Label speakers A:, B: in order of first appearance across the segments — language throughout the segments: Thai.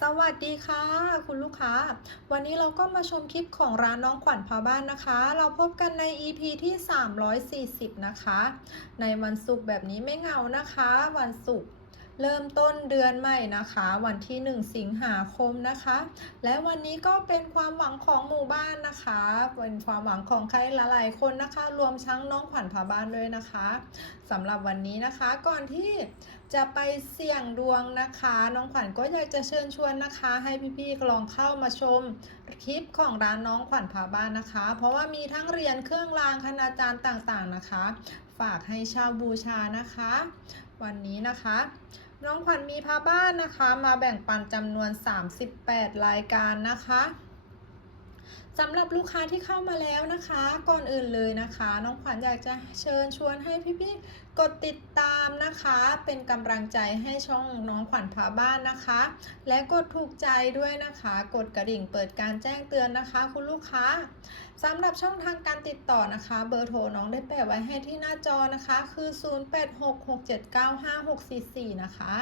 A: สวัสดีค่ะ คุณลูกค้า วันนี้เราก็มาชมคลิปของร้านน้องขวัญพาบ้านนะคะ เราพบกันใน EP ที่ 340 นะคะ ในวันศุกร์แบบนี้ไม่เหงานะคะ วันศุกร์เริ่มต้นเดือนใหม่นะคะ วันที่ 1 สิงหาคมนะคะ และวันนี้ก็เป็นความหวังของหมู่บ้านนะคะ เป็นความหวังของใครหลายๆคนนะคะ รวมทั้งน้องขวัญพาบ้านด้วยนะคะสำหรับวันนี้นะคะก่อนที่ จะไปเสี่ยงดวงนะคะ น้องขวัญก็อยากจะเชิญชวนนะคะ ให้พี่ๆลองเข้ามาชมคลิปของร้านน้องขวัญพาบ้านนะคะ เพราะว่ามีทั้งเหรียญเครื่องรางคณาจารย์ต่างๆนะคะ ฝากให้เชาวบูชานะคะ วันนี้นะคะ น้องขวัญมีพาบ้านนะคะ มาแบ่งปันจำนวน 38 รายการนะคะ สำหรับลูกค้าที่เข้ามาแล้วนะคะ ก่อนอื่นเลยนะคะ น้องขวัญอยากจะเชิญชวนให้พี่ๆกดติดตามนะคะ เป็นกำลังใจให้ช่องน้องขวัญพาบ้านนะคะ และกดถูกใจด้วยนะคะ กดกระดิ่งเปิดการแจ้งเตือนนะคะ คุณลูกค้า สำหรับช่องทางการติดต่อนะคะ เบอร์โทรน้องได้แปะไว้ให้ที่หน้าจอนะคะ คือ 0866795644 นะคะ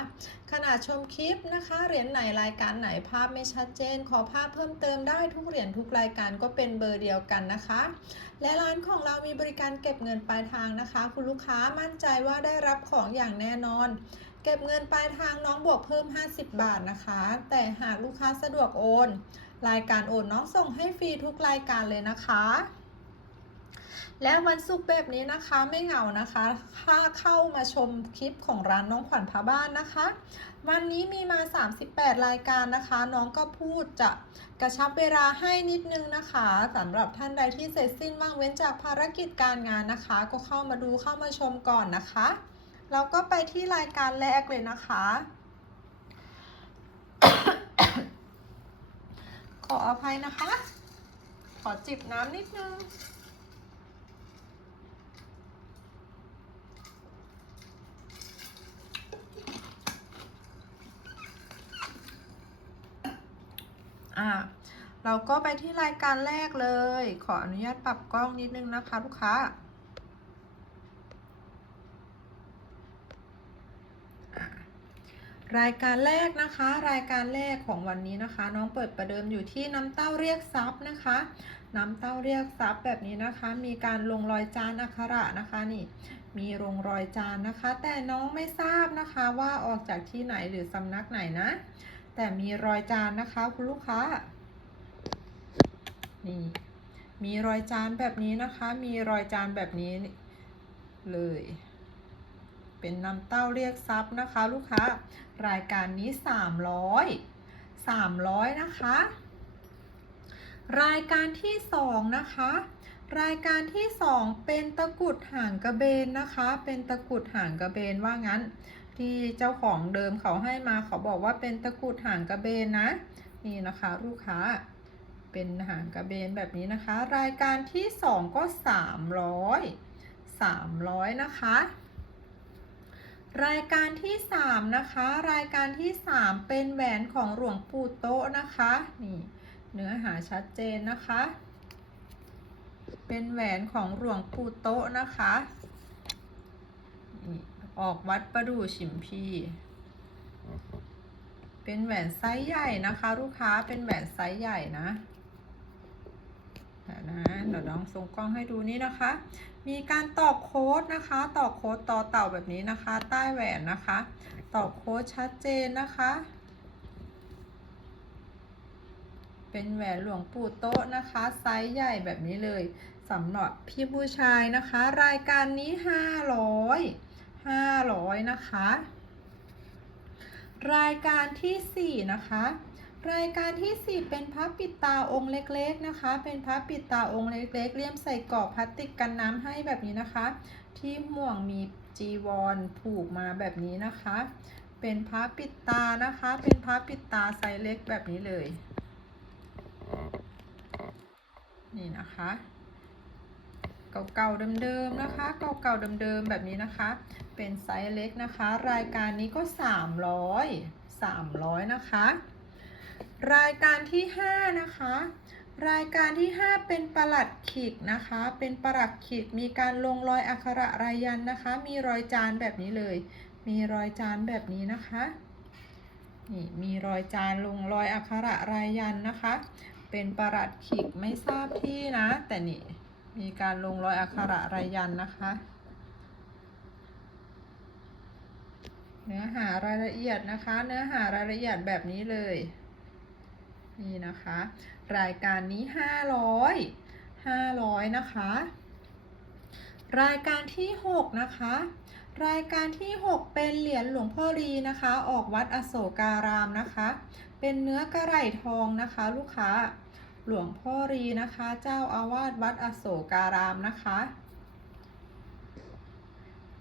A: ขณะชมคลิปนะคะ เหรียญไหนรายการไหนภาพไม่ชัดเจน ขอภาพเพิ่มเติมได้ทุกเหรียญทุกรายการก็เป็นเบอร์เดียวกันนะคะ และร้านของเรามีบริการเก็บเงินปลายทางนะคะ คุณลูกค้ามั่นใจว่าได้รับของอย่างแน่นอนเก็บเงินปลายทางน้องบวกเพิ่ม 50 บาทนะคะ แต่หากลูกค้าสะดวกโอน รายการโอนน้องส่งให้ฟรีทุกรายการเลยนะคะ และวันศุกร์แบบนี้นะคะไม่เหงานะคะถ้าเข้ามาชมคลิปของร้านน้องขวัญพาบ้านนะคะ วันนี้มีมา 38 รายการนะคะ น้องก็พูดจะกระชับเวลาให้นิดนึงนะคะสำหรับท่านใดที่เสร็จสิ้นว่างเว้นจากภารกิจการงานนะคะ ก็เข้ามาดูเข้ามาชมก่อนนะคะ เราก็ไปที่รายการแรกเลยนะคะ ขออภัยนะคะ ขอจิบน้ำนิดนึงอ่าเราก็ไปที่รายการแรกเลย ขออนุญาตปรับกล้องนิดนึงนะคะ ลูกค้า รายการแรกนะคะ รายการแรกของวันนี้นะคะ น้องเปิดประเดิมอยู่ที่น้ำเต้าเรียกทรัพย์นะคะ น้ำเต้าเรียกทรัพย์แบบนี้นะคะ มีการลงรอยจานอักขระนะคะนี่ มีลงรอยจานนะคะ แต่น้องไม่ทราบนะคะว่าออกจากที่ไหนหรือสำนักไหนนะ แต่มีรอยจานนะคะคุณลูกค้า นี่ มีรอยจานแบบนี้นะคะ มีรอยจานแบบนี้เลย เป็นน้ำเต้าเรียกทรัพย์นะคะ ลูกค้า รายการนี้ 300 300 นะคะ รายการที่ 2 นะคะ รายการที่ 2 เป็นตะกุดหางกระเบนนะคะ เป็นตะกุดหางกระเบนว่างั้น ที่เจ้าของเดิมเขาให้มาเขาบอกว่าเป็นตะกุดหางกระเบนนะ นี่นะคะลูกค้าเป็นหางกระเบนแบบนี้นะคะ รายการที่ 2 ก็ 300 300 นะคะ รายการที่ 3 นะคะ รายการที่ 3 เป็นแหวนของหลวงปู่โตะนะคะ นี่เนื้อหาชัดเจนนะคะ เป็นแหวนของหลวงปู่โตะนะคะนี่ออกวัดประดู่ฉิมพี เป็นแหวนไซส์ใหญ่นะคะ ลูกค้า เป็นแหวนไซส์ใหญ่นะนะเดี๋ยวน้องส่งกล้องให้ดูนี่นะคะ มีการตอกโค้ดนะคะ ตอกโค้ดต่อเต่าแบบนี้นะคะ ใต้แหวนนะคะ ตอกโค้ดชัดเจนนะคะ เป็นแหวนหลวงปู่โต๊ะนะคะ ไซส์ใหญ่แบบนี้เลยสำหรับพี่ผู้ชายนะคะ รายการนี้ 500 500 นะคะ รายการที่ 4 นะคะ รายการที่4เป็นพระปิดตาองค์เล็กๆนะคะ เป็นพระปิดตาองค์เล็กๆ เลี่ยมใส่กรอบพลาสติกกันน้ำให้แบบนี้นะคะ ที่ห่วงมีจีวรผูกมาแบบนี้นะคะ เป็นพระปิดตานะคะ เป็นพระปิดตาไซส์เล็กแบบนี้เลย นี่นะคะเก่าๆเดิมๆนะคะ เก่าๆเดิมๆแบบนี้นะคะ เป็นไซส์เล็กนะคะ รายการนี้ก็ 300 300 นะคะ รายการที่ 5 นะคะ รายการที่ 5 เป็นประหลัดขีดนะคะ เป็นประหลัดขีดมีการลงรอยอักขระรายันนะคะ มีรอยจานแบบนี้เลย มีรอยจานแบบนี้นะคะนี่มีรอยจานลงรอยอักขระรายันนะคะ เป็นประหลัดขิกไม่ทราบที่นะ แต่นี่มีการลงรอยอักขระรายันนะคะเนื้อหารายละเอียดนะคะ เนื้อหารายละเอียดแบบนี้เลย นี่นะคะ รายการนี้ห้าร้อยห้าร้อยนะคะ รายการที่หกนะคะ รายการที่6เป็นเหรียญหลวงพ่อรีนะคะ ออกวัดอโศการามนะคะ เป็นเนื้อกระไหล่ทองนะคะ ลูกค้าหลวงพ่อรีนะคะ เจ้าอาวาสวัดอโศการามนะคะ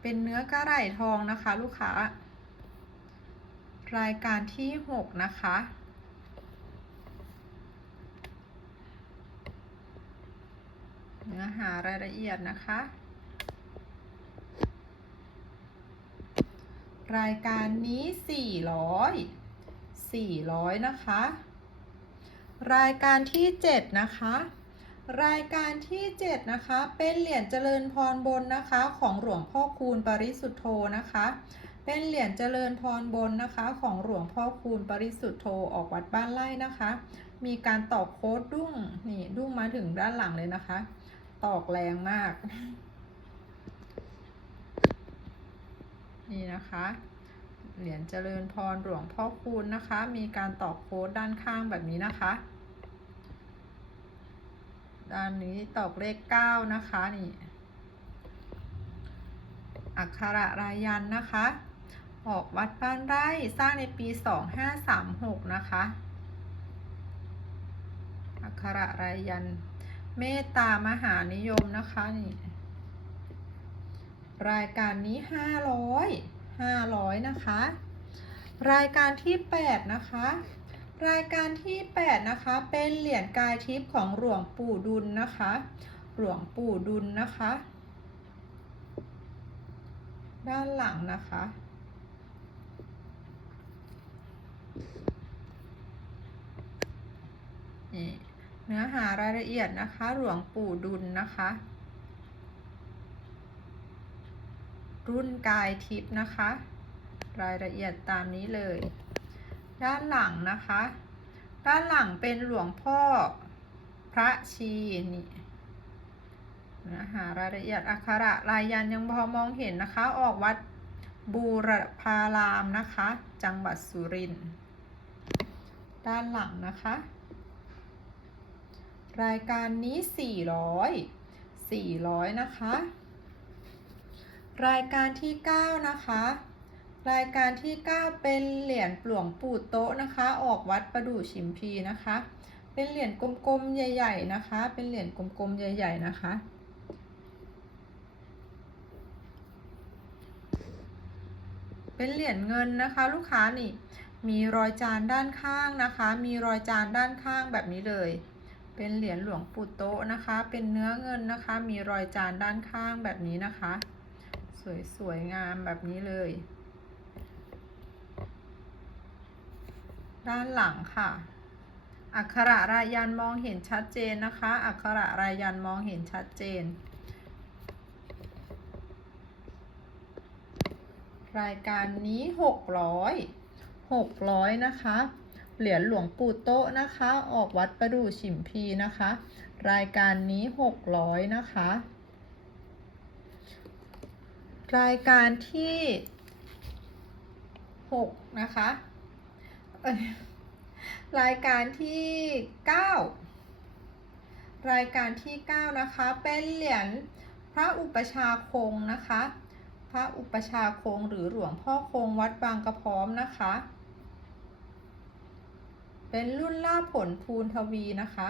A: เป็นเนื้อกระไหล่ทองนะคะ ลูกค้ารายการที่ 6 นะคะ เนื้อหารายละเอียดนะคะ รายการนี้ 400 400 นะคะ รายการที่ 7 นะคะรายการที่ 7 นะคะ เป็นเหรียญเจริญพรบนนะคะ ของหลวงพ่อคูณปริสุทธโธนะคะ เป็นเหรียญเจริญพรบนนะคะ ของหลวงพ่อคูณปริสุทธโธออกวัดบ้านไร่นะคะ มีการตอกโค้ดดุ้งนี่ดุ้งมาถึงด้านหลังเลยนะคะ ตอกแรงมาก นี่นะคะ เหรียญเจริญพรหลวงพ่อคูณนะคะ มีการตอกโค้ดด้านข้างแบบนี้นะคะ ด้านนี้ตอกเลขเก้านะคะนี่อักขระรายันนะคะ ออกวัดบ้านไร่สร้างในปี2536นะคะ อักขระรายัน เมตตามหานิยมนะคะนี่รายการนี้500 500นะคะ รายการที่8นะคะ รายการที่8นะคะ เป็นเหรียญกายทิพย์ของหลวงปู่ดุลนะคะ หลวงปู่ดุลนะคะ ด้านหลังนะคะนี่ เนื้อหารายละเอียดนะคะ หลวงปู่ดุลนะคะ รุ่นกายทิพย์นะคะ รายละเอียดตามนี้เลย ด้านหลังนะคะ ด้านหลังเป็นหลวงพ่อพระชีนี่เนื้อหารายละเอียดอักขระลายยันยังพอมองเห็นนะคะ ออกวัดบูรพารามนะคะ จังหวัดสุรินทร์ด้านหลังนะคะ รายการนี้ 400 400 นะคะ รายการที่ 9 นะคะ รายการที่ 9 เป็นเหรียญหลวงปู่โต๊ะนะคะ ออกวัดประดู่ชิมพีนะคะ เป็นเหรียญกลมๆ ใหญ่ ๆ นะคะ เป็นเหรียญกลมๆ ใหญ่ ๆ นะคะเป็นเหรียญเงินนะคะ ลูกค้านี่ มีรอยจานด้านข้างนะคะ มีรอยจานด้านข้างแบบนี้เลย เป็นเหรียญหลวงปู่โตะนะคะ เป็นเนื้อเงินนะคะ มีรอยจานด้านข้างแบบนี้นะคะ สวยๆงามแบบนี้เลย ด้านหลังค่ะ อักขระรายันมองเห็นชัดเจนนะคะ อักขระรายันมองเห็นชัดเจน รายการนี้หกร้อยหกร้อยนะคะ เหรียญหลวงปู่โต๊ะนะคะ ออกวัดประดู่ฉิมพีนะคะ รายการนี้หกร้อยนะคะ รายการที่หกนะคะ รายการที่เก้ารายการที่เก้านะคะ เป็นเหรียญพระอุปชาคงนะคะ พระอุปชาคงหรือหลวงพ่อคงวัดบางกระพร้อมนะคะ เป็นรุ่นล่าผลภูนทวีนะคะ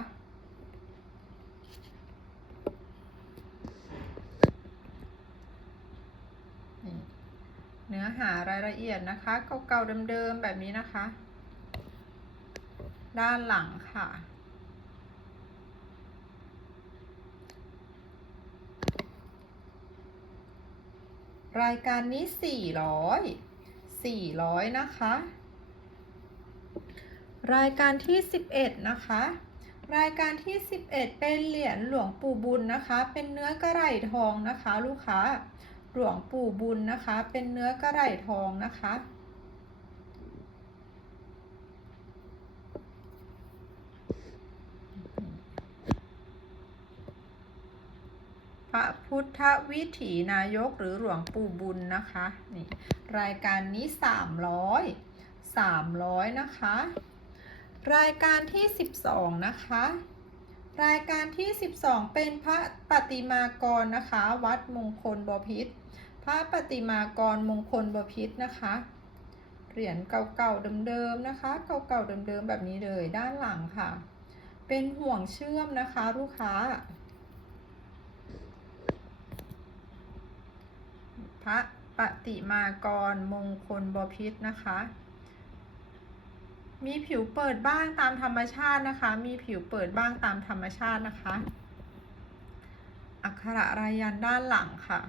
A: เนื้อหารายละเอียดนะคะ เก่าๆเดิมๆแบบนี้นะคะ ด้านหลังค่ะรายการนี้ 400 400 นะคะ รายการที่ 11 นะคะ รายการที่ 11 เป็นเหรียญหลวงปู่บุญนะคะ เป็นเนื้อกระไรทองนะคะ ลูกค้าหลวงปู่บุญนะคะ เป็นเนื้อกระไรทองนะคะพระพุทธวิถีนายกหรือหลวงปู่บุญนะคะนี่รายการนี้ 300 300 นะคะ รายการที่ 12 นะคะ รายการที่ 12 เป็นพระปฏิมากรนะคะ วัดมงคลบพิษพระปฏิมากรมงคลบพิษนะคะ เหรียญเก่าๆเดิมๆนะคะ เก่าๆเดิมๆแบบนี้เลยด้านหลังค่ะ เป็นห่วงเชื่อมนะคะลูกค้า พระปฏิมากรมงคลบพิษนะคะ มีผิวเปิดบ้างตามธรรมชาตินะคะ มีผิวเปิดบ้างตามธรรมชาตินะคะ อักขระรายันด้านหลังค่ะ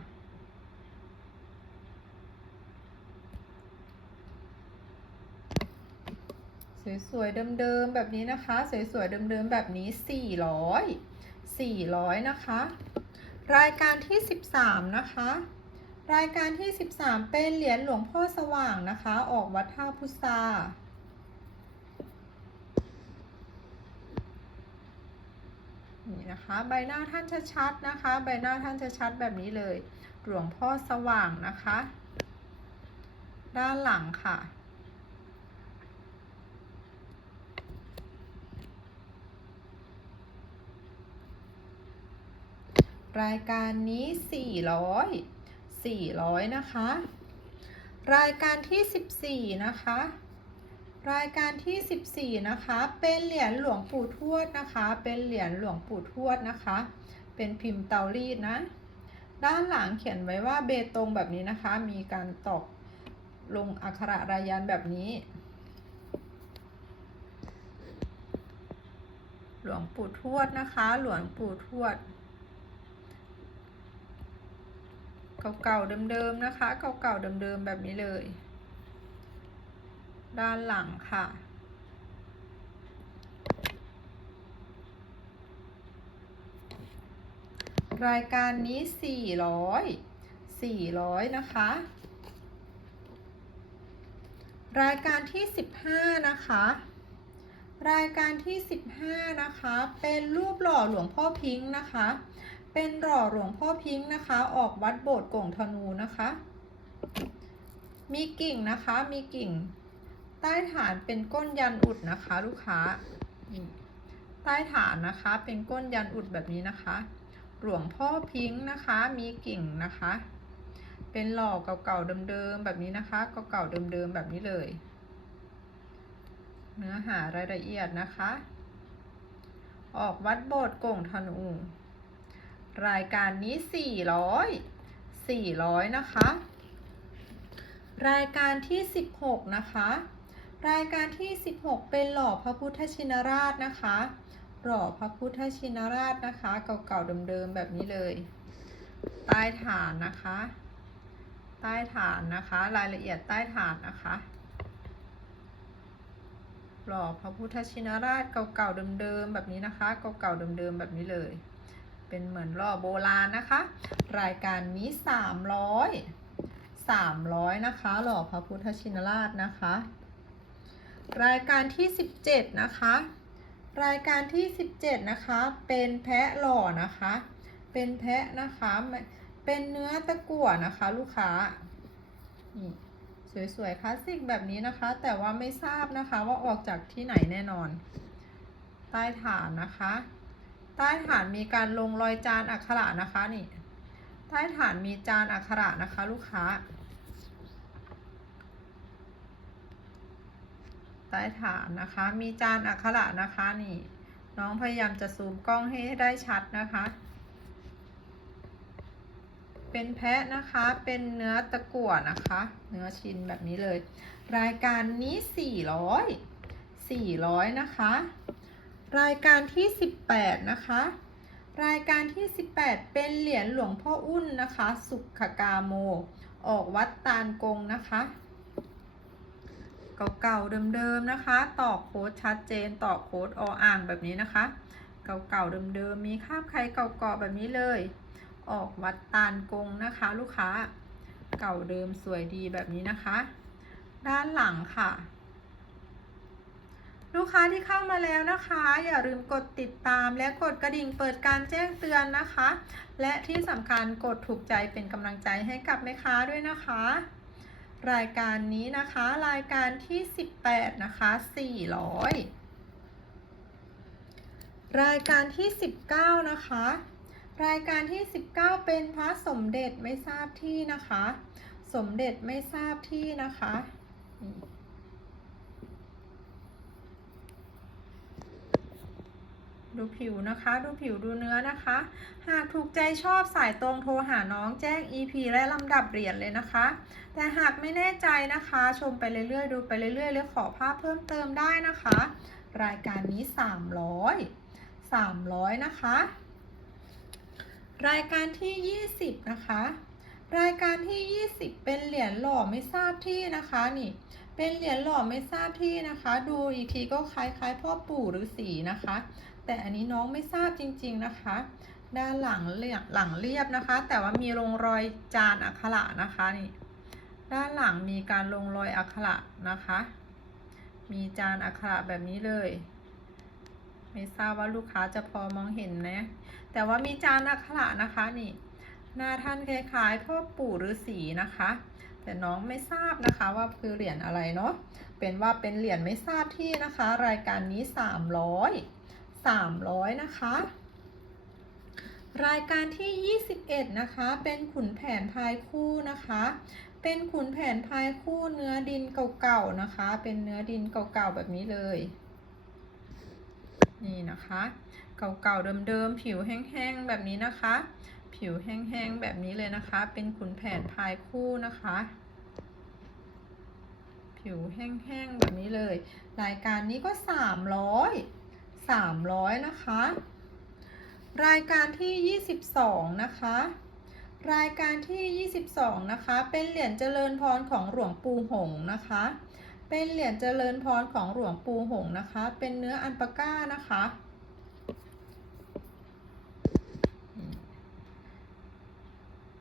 A: สวยๆเดิมๆแบบนี้นะคะ สวยๆเดิมๆแบบนี้ 400 400 นะคะ รายการที่ 13 นะคะรายการที่ 13 เป็นเหรียญหลวงพ่อสว่างนะคะ ออกวัดท่าพุทรา นี่นะคะ ใบหน้าท่านชัดๆนะคะ ใบหน้าท่านชัดๆแบบนี้เลย หลวงพ่อสว่างนะคะ ด้านหลังค่ะรายการนี้ 400 400 นะคะ รายการที่ 14 นะคะ รายการที่ 14 นะคะ เป็นเหรียญหลวงปู่ทวดนะคะ เป็นเหรียญหลวงปู่ทวดนะคะ เป็นพิมพ์เตารีดนะ ด้านหลังเขียนไว้ว่าเบตงแบบนี้นะคะ มีการตอกลงอักขระรายันแบบนี้ หลวงปู่ทวดนะคะ หลวงปู่ทวด เก่าๆเดิมๆนะคะ เก่าๆเดิมๆแบบนี้เลย ด้านหลังค่ะ รายการนี้ 400 400 นะคะ รายการที่ 15 นะคะ รายการที่ 15 นะคะ เป็นรูปหล่อหลวงพ่อพิงค์นะคะ เป็นหล่อหลวงพ่อพิงค์นะคะ ออกวัดโบสถ์กงธนูนะคะ มีกิ่งนะคะ มีกิ่ง ใต้ฐานเป็นก้นยันอุดนะคะ ลูกค้า ใต้ฐานนะคะเป็นก้นยันอุดแบบนี้นะคะ หลวงพ่อพิงค์นะคะมีกิ่งนะคะ เป็นหล่อเก่าๆเดิมๆแบบนี้นะคะเก่าๆเดิมๆแบบนี้เลย เนื้อหารายละเอียดนะคะ ออกวัดโบสถ์กงธนูรายการนี้ 400 400 นะคะ รายการที่ 16 นะคะ รายการที่ 16 เป็นหล่อพระพุทธชินราชนะคะ หล่อพระพุทธชินราชนะคะ เก่าๆเดิมๆแบบนี้เลย ใต้ฐานนะคะ ใต้ฐานนะคะ รายละเอียดใต้ฐานนะคะ หล่อพระพุทธชินราชเก่าๆเดิมๆแบบนี้นะคะ เก่าๆเดิมๆแบบนี้เลย เป็นเหมือนหล่อโบราณนะคะ รายการนี้300 300 นะคะ หล่อพระพุทธชินราชนะคะ รายการที่ 17 นะคะ รายการที่ 17 นะคะ เป็นแพะหล่อนะคะ เป็นแพะนะคะ เป็นเนื้อตะกั่วนะคะ ลูกค้า นี่สวยๆคลาสสิกแบบนี้นะคะ แต่ว่าไม่ทราบนะคะว่าออกจากที่ไหนแน่นอน ใต้ฐานนะคะ ใต้ฐานมีการลงรอยจานอักขระนะคะนี่ ใต้ฐานมีจานอักขระนะคะ ลูกค้า ต้ฐานนะคะ มีจานอักขระนะคะนี่ น้องพยายามจะซูมกล้องให้ได้ชัดนะคะ เป็นแพะนะคะ เป็นเนื้อตะกั่วนะคะ เนื้อชิ้นแบบนี้เลย รายการนี้ 400 400 นะคะ รายการที่ 18 นะคะรายการที่ 18 เป็นเหรียญหลวงพ่ออุ้นนะคะ สุขกาโม ออกวัดตาลกงนะคะ เก่าๆเดิมๆนะคะ ต่อโค้ดชัดเจนต่อโค้ดออ่างแบบนี้นะคะ เก่าๆเดิมๆมีคาบใครเก่าๆแบบนี้เลย ออกวัดตาลกงนะคะ ลูกค้า เก่าเดิมสวยดีแบบนี้นะคะ ด้านหลังค่ะ ลูกกค้าที่เข้ามาแล้วนะคะ อย่าลืมกดติดตามและกดกระดิ่งเปิดการแจ้งเตือนนะคะ และที่สำคัญกดถูกใจเป็นกำลังใจให้กับแม่ค้าด้วยนะคะ รายการนี้นะคะ รายการที่ 18 นะคะ 400 รายการที่ 19 นะคะ รายการที่ 19 เป็นพระสมเด็จไม่ทราบที่นะคะ สมเด็จไม่ทราบที่นะคะ ดูผิวนะคะ ดูผิวดูเนื้อนะคะ หากถูกใจชอบสายตรงโทรหาน้องแจ้ง EP และลำดับเหรียญเลยนะคะ แต่หากไม่แน่ใจนะคะ ชมไปเรื่อยๆ ดูไปเรื่อยๆหรือขอภาพเพิ่มเติมได้นะคะ รายการนี้ 300 300 นะคะ รายการที่ 20 นะคะ รายการที่ 20 เป็นเหรียญหล่อไม่ทราบที่นะคะนี่เป็นเหรียญหล่อไม่ทราบที่นะคะ ดูอีกทีก็คล้ายๆ พ่อปู่หรือสีนะคะ แต่อันนี้น้องไม่ทราบจริง ๆนะคะ ด้านหลังเรียบหลังเรียบนะคะ แต่ว่ามีลงรอยจานอักขระนะคะนี่ ด้านหลังมีการลงรอยอักขระนะคะ มีจานอักขระแบบนี้เลย ไม่ทราบว่าลูกค้าจะพอมองเห็นนะ แต่ว่ามีจานอักขระนะคะนี่ หน้าท่านคล้ายๆพ่อปู่ฤาษีนะคะ แต่น้องไม่ทราบนะคะว่าคือเหรียญอะไรเนาะ เป็นว่าเป็นเหรียญไม่ทราบที่นะคะ รายการนี้300 300นะคะ รายการที่ 21 นะคะ เป็นขุนแผนพายคู่นะคะ เป็นขุนแผนพายคู่เนื้อดินเก่าๆนะคะ เป็นเนื้อดินเก่าๆแบบนี้เลย นี่นะคะ เก่าๆเดิมๆผิวแห้งๆแบบนี้นะคะ ผิวแห้งๆแบบนี้เลยนะคะ เป็นขุนแผนพายคู่นะคะ ผิวแห้งๆแบบนี้เลย รายการนี้ก็300 300นะคะ รายการที่22นะคะ รายการที่ 22 นะคะ เป็นเหรียญเจริญพรของหลวงปู่หงนะคะ เป็นเหรียญเจริญพรของหลวงปู่หงนะคะ เป็นเนื้ออันปาก้านะคะ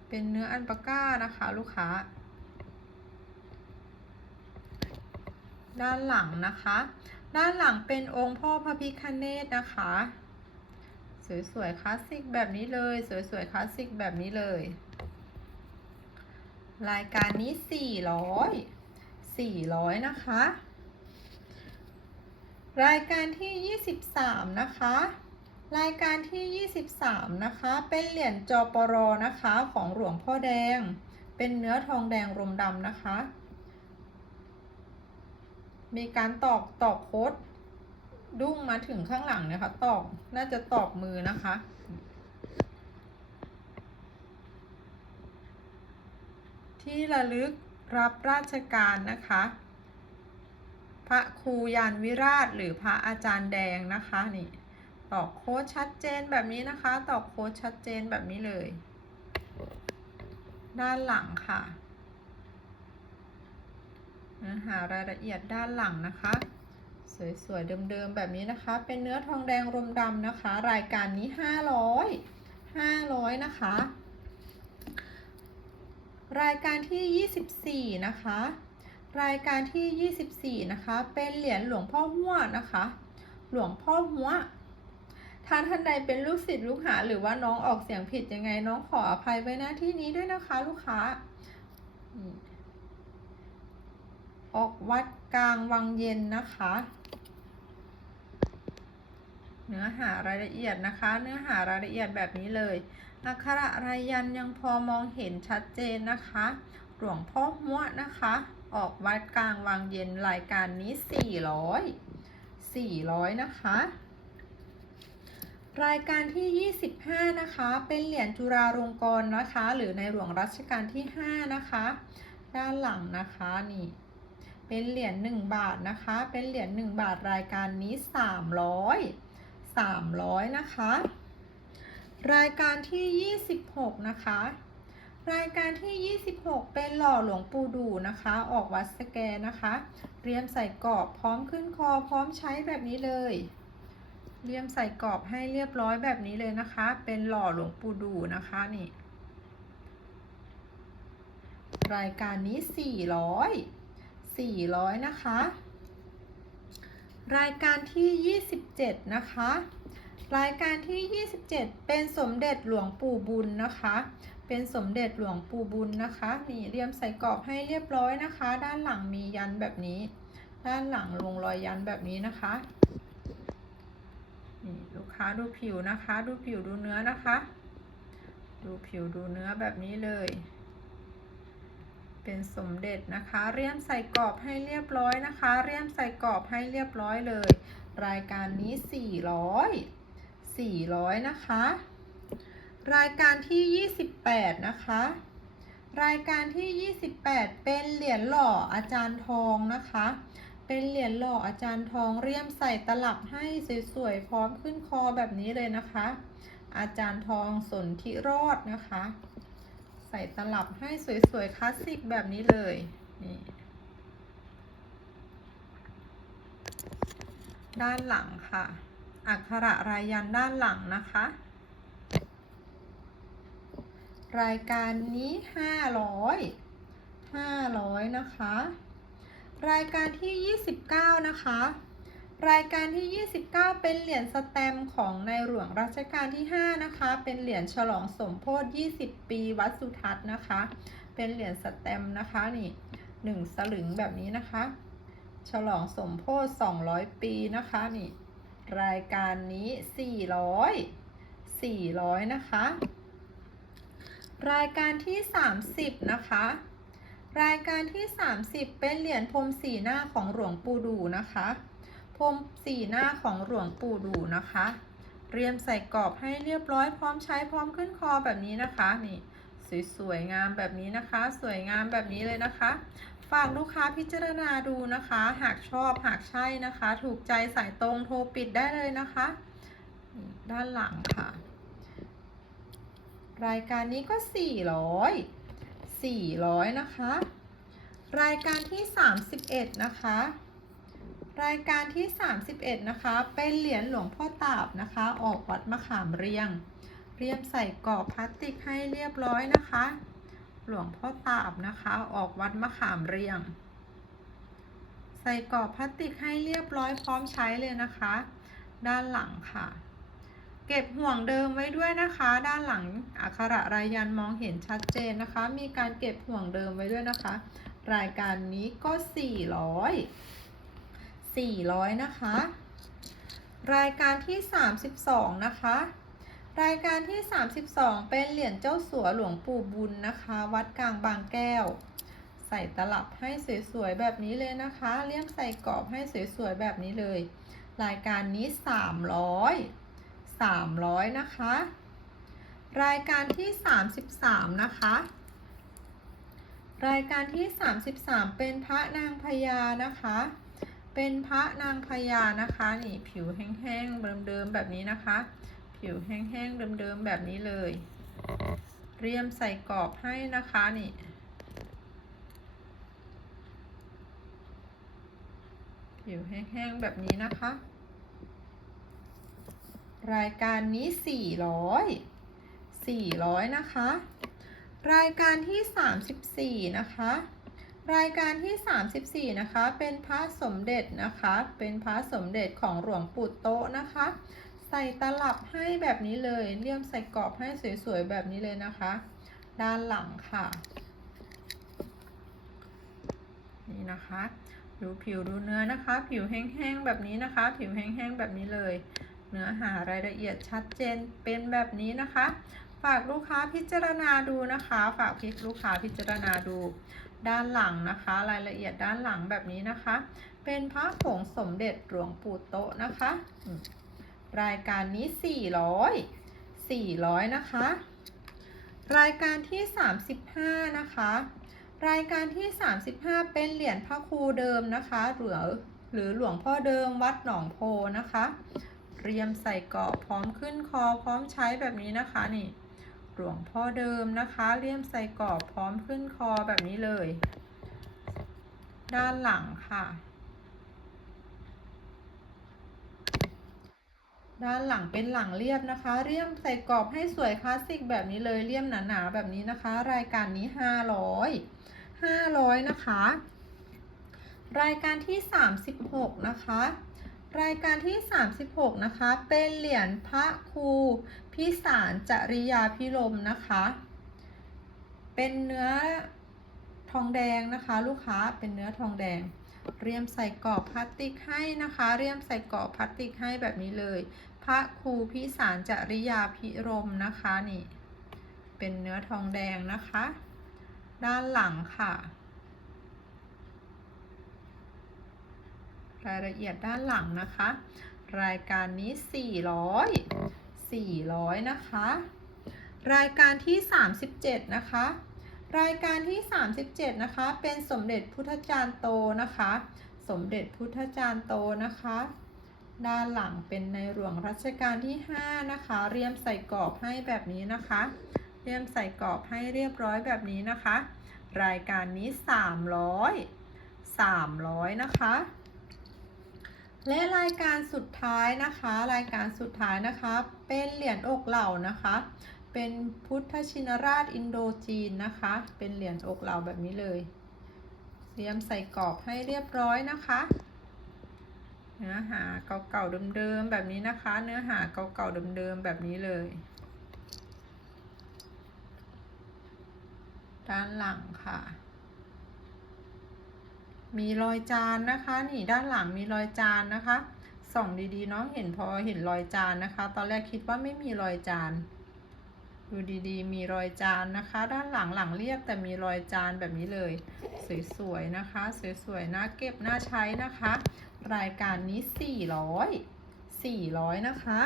A: เป็นเนื้ออันปาก้านะคะลูกค้า ด้านหลังนะคะ ด้านหลังเป็นองค์พ่อพระพิคเนตนะคะ สวยๆคลาสสิกแบบนี้เลย สวยๆคลาสสิกแบบนี้เลย รายการนี้400 400นะคะ รายการที่23นะคะ รายการที่23นะคะ เป็นเหรียญจอปรนะคะของหลวงพ่อแดง เป็นเนื้อทองแดงรมดำนะคะ มีการตอกตอกโคด ดุ้งมาถึงข้างหลังนะคะ ตอกน่าจะตอกมือนะคะ ที่ระลึกรับราชการนะคะ พระครูยานวิราชหรือพระอาจารย์แดงนะคะนี่ตอกโค้ดชัดเจนแบบนี้นะคะ ตอกโค้ดชัดเจนแบบนี้เลย ด้านหลังค่ะเนื้อหารายละเอียดด้านหลังนะคะ สวยๆ เดิมๆ แบบนี้นะคะ เป็นเนื้อทองแดงรมดำนะคะ รายการนี้ 500 500 นะคะ รายการที่ 24 นะคะ รายการที่ 24 นะคะ เป็นเหรียญหลวงพ่อหัวนะคะ หลวงพ่อหัวถ้าท่านใดเป็นลูกศิษย์ลูกหาหรือว่าน้องออกเสียงผิดยังไงน้องขออภัยไว้หน้าที่นี้ด้วยนะคะ ลูกค้า ออกวัดกลางวังเย็นนะคะ เนื้อหารายละเอียดนะคะ เนื้อหารายละเอียดแบบนี้เลยอักขระรายยันยังพอมองเห็นชัดเจนนะคะ หลวงพ่อหัวนะคะ ออกวัดกลางวังเย็นรายการนี้ 400 400 นะคะ รายการที่ 25 นะคะ เป็นเหรียญจุฬาลงกรณ์นะคะ หรือในหลวงรัชกาลที่ 5 นะคะ ด้านหลังนะคะนี่ เป็นเหรียญ1บาทนะคะ เป็นเหรียญ1บาทรายการนี้ 300 300 นะคะ รายการที่ 26 นะคะ รายการที่ 26 เป็นหล่อหลวงปู่ดูนะคะ ออกวัดสแกนะคะเรียมใส่กรอบพร้อมขึ้นคอพร้อมใช้แบบนี้เลย เรียมใส่กรอบให้เรียบร้อยแบบนี้เลยนะคะ เป็นหล่อหลวงปู่ดูนะคะนี่ รายการนี้ 400 400 นะคะ รายการที่ 27 นะคะ รายการที่ 27 เป็นสมเด็จหลวงปู่บุญนะคะ เป็นสมเด็จหลวงปู่บุญนะคะ นี่เรียมใส่กรอบให้เรียบร้อยนะคะ ด้านหลังมียันแบบนี้ ด้านหลังลงรอยยันแบบนี้นะคะนี่ลูกค้าดูผิวนะคะ ดูผิวดูเนื้อนะคะ ดูผิวดูเนื้อแบบนี้เลย เป็นสมเด็จนะคะ เรียมใส่กรอบให้เรียบร้อยนะคะ เรียมใส่กรอบให้เรียบร้อยเลย รายการนี้ 400 400 นะคะ รายการที่ 28 นะคะ รายการที่ 28 เป็นเหรียญหล่ออาจารย์ทองนะคะ เป็นเหรียญหล่ออาจารย์ทองเรียมใส่ตลับให้สวยๆพร้อมขึ้นคอแบบนี้เลยนะคะ อาจารย์ทองสนธิรอดนะคะ ส่ตลับให้สวยๆคลาสสิกแบบนี้เลยนี่ด้านหลังค่ะ อักขระรายยันด้านหลังนะคะ รายการนี้ 500 500 นะคะ รายการที่ 29 นะคะ รายการที่ 29 เป็นเหรียญสแตมของในหลวงรัชกาลที่ 5 นะคะ เป็นเหรียญฉลองสมโพธิ20 ปีวัดสุทัศน์นะคะ เป็นเหรียญสแตมนะคะนี่หนึ่งสลึงแบบนี้นะคะ ฉลองสมโพธิ200 ปีนะคะนี่ รายการนี้ 400 400 นะคะ รายการที่ 30 นะคะรายการที่ 30 เป็นเหรียญพรมสีหน้าของหลวงปู่ดูนะคะ พรมสี่หน้าของหลวงปู่ดูนะคะ เรียมใส่กรอบให้เรียบร้อยพร้อมใช้พร้อมขึ้นคอแบบนี้นะคะนี่สวยๆงามแบบนี้นะคะ สวยงามแบบนี้เลยนะคะ ฝากลูกค้าพิจารณาดูนะคะ หากชอบหากใช่นะคะ ถูกใจสายตรงโทรปิดได้เลยนะคะ ด้านหลังค่ะ รายการนี้ก็ 400 400 นะคะ รายการที่ 31 นะคะ รายการที่ 31 นะคะ เป็นเหรียญหลวงพ่อตาบนะคะ ออกวัดมะขามเรียง เรียบใส่กรอบพลาสติกให้เรียบร้อยนะคะ หลวงพ่อตาบนะคะ ออกวัดมะขามเรียง ใส่กรอบพลาสติกให้เรียบร้อยพร้อมใช้เลยนะคะ ด้านหลังค่ะ เก็บห่วงเดิมไว้ด้วยนะคะ ด้านหลังอักขระรายยันมองเห็นชัดเจนนะคะ มีการเก็บห่วงเดิมไว้ด้วยนะคะ รายการนี้ก็ 400 400 นะคะ รายการที่ 32 นะคะ รายการที่ 32 เป็นเหรียญเจ้าสัวหลวงปู่บุญนะคะ วัดกลางบางแก้ว ใส่ตลับให้สวยๆแบบนี้เลยนะคะ เลี่ยมใส่กรอบให้สวยๆแบบนี้เลย รายการนี้ 300 300 นะคะ รายการที่ 33 นะคะรายการที่ 33 เป็นพระนางพญานะคะ เป็นพระนางพญานะคะนี่ผิวแห้งๆเดิมๆแบบนี้นะคะ ผิวแห้งๆเดิมๆแบบนี้เลย เรียมใส่กรอบให้นะคะนี่ผิวแห้งๆแบบนี้นะคะ รายการนี้400 400นะคะ รายการที่ 34 นะคะ รายการที่ 34 นะคะ เป็นพระสมเด็จนะคะ เป็นพระสมเด็จของหลวงปู่โตะนะคะ ใส่ตลับให้แบบนี้เลย เลี่ยมใส่กรอบให้สวยๆแบบนี้เลยนะคะ ด้านหลังค่ะ นี่นะคะ ดูผิวดูเนื้อนะคะ ผิวแห้งๆแบบนี้นะคะ ผิวแห้งๆแบบนี้เลย เนื้อหารายละเอียดชัดเจนเป็นแบบนี้นะคะ ฝากลูกค้าพิจารณาดูนะคะ ฝากพิลูกค้าพิจารณาดู ด้านหลังนะคะ รายละเอียดด้านหลังแบบนี้นะคะ เป็นพระผงสมเด็จหลวงปู่โตะนะคะ รายการนี้ 400 400 นะคะ รายการที่ 35 นะคะ รายการที่ 35 เป็นเหรียญพระครูเดิมนะคะหรือหรือหลวงพ่อเดิมวัดหนองโพนะคะ เรียมใส่กรอบพร้อมขึ้นคอพร้อมใช้แบบนี้นะคะนี่ หลวงพ่อเดิมนะคะเรียมใส่กรอบพร้อมขึ้นคอแบบนี้เลย ด้านหลังค่ะ ด้านหลังเป็นหลังเรียบนะคะ เรียมใส่กรอบให้สวยคลาสสิกแบบนี้เลยเรียมหนาๆแบบนี้นะคะ รายการนี้500 500นะคะ รายการที่36นะคะ รายการที่ 36 นะคะ เป็นเหรียญพระครูพิสารจริยาพิรมนะคะ เป็นเนื้อทองแดงนะคะ ลูกค้าเป็นเนื้อทองแดง เรียมใส่กรอบพลาสติกให้นะคะ เรียมใส่กรอบพลาสติกให้แบบนี้เลย พระครูพิสารจริยาพิรมนะคะนี่ เป็นเนื้อทองแดงนะคะ ด้านหลังค่ะ รายละเอียดด้านหลังนะคะ รายการนี้ 400 400 นะคะ รายการที่ 37 นะคะ รายการที่ 37 นะคะ เป็นสมเด็จพุทธจารย์โตนะคะ สมเด็จพุทธจารย์โตนะคะ ด้านหลังเป็นในหลวงรัชกาลที่ 5 นะคะ เรียมใส่กรอบให้แบบนี้นะคะ เรียมใส่กรอบให้เรียบร้อยแบบนี้นะคะ รายการนี้ 300 300 นะคะ และรายการสุดท้ายนะคะ รายการสุดท้ายนะคะ เป็นเหรียญอกเหล่านะคะ เป็นพุทธชินราชอินโดจีนนะคะ เป็นเหรียญอกเหล่าแบบนี้เลยเตรียมใส่กรอบให้เรียบร้อยนะคะเนื้อหาเก่าๆเดิมๆแบบนี้นะคะ เนื้อหาเก่าๆเดิมๆแบบนี้เลย ด้านหลังค่ะ มีรอยจานนะคะ นี่ด้านหลังมีรอยจานนะคะส่องดีๆเนาะเห็นพอเห็นรอยจานนะคะ ตอนแรกคิดว่าไม่มีรอยจานดูดีๆ มีรอยจานนะคะ ด้านหลังหลังเรียบแต่มีรอยจานแบบนี้เลย สวยๆนะคะ สวยๆน่าเก็บน่าใช้นะคะ รายการนี้ 400 400 นะคะ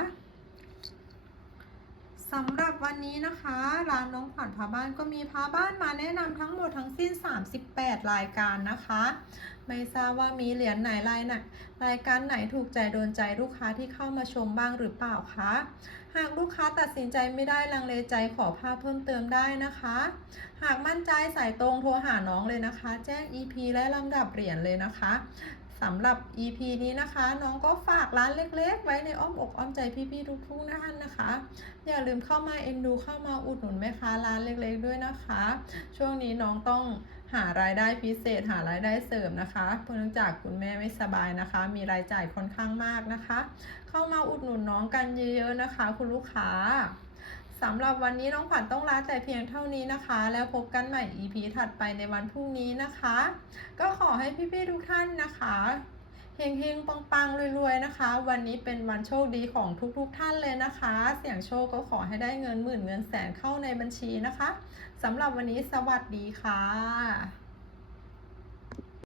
A: สำหรับวันนี้นะคะร้านน้องขวัญพาบ้านก็มีพาบ้านมาแนะนำทั้งหมดทั้งสิ้น 38 รายการนะคะ ไม่ทราบว่ามีเหรียญไหนรายไหนรายการไหนถูกใจโดนใจลูกค้าที่เข้ามาชมบ้างหรือเปล่าคะหากลูกค้าตัดสินใจไม่ได้ลังเลใจขอภาพเพิ่มเติมได้นะคะ หากมั่นใจสายตรงโทรหาน้องเลยนะคะ แจ้ง EP และลำดับเหรียญเลยนะคะ สำหรับ EP นี้นะคะ น้องก็ฝากร้านเล็กๆ ไว้ในอ้อมอกอ้อมใจพี่ๆทุกๆท่านนะคะ อย่าลืมเข้ามาเอ็นดูเข้ามาอุดหนุนแม่ค้าร้านเล็กๆ ด้วยนะคะ ช่วงนี้น้องต้องหารายได้พิเศษหารายได้เสริมนะคะเนื่องจากคุณแม่ไม่สบายนะคะ มีรายจ่ายค่อนข้างมากนะคะ เข้ามาอุดหนุนน้องกันเยอะๆนะคะ คุณลูกค้า สำหรับวันนี้น้องขวัญต้องลาแต่เพียงเท่านี้นะคะ แล้วพบกันใหม่ EP ถัดไปในวันพรุ่งนี้นะคะ ก็ขอให้พี่ๆทุกท่านนะคะเฮงๆ ปังๆ รวยๆ นะคะ วันนี้เป็นวันโชคดีของทุกๆ ท่านเลยนะคะ เสี่ยงโชคก็ขอให้ได้เงินหมื่นเงินแสนเข้าในบัญชีนะคะ สำหรับวันนี้สวัสดีค่ะ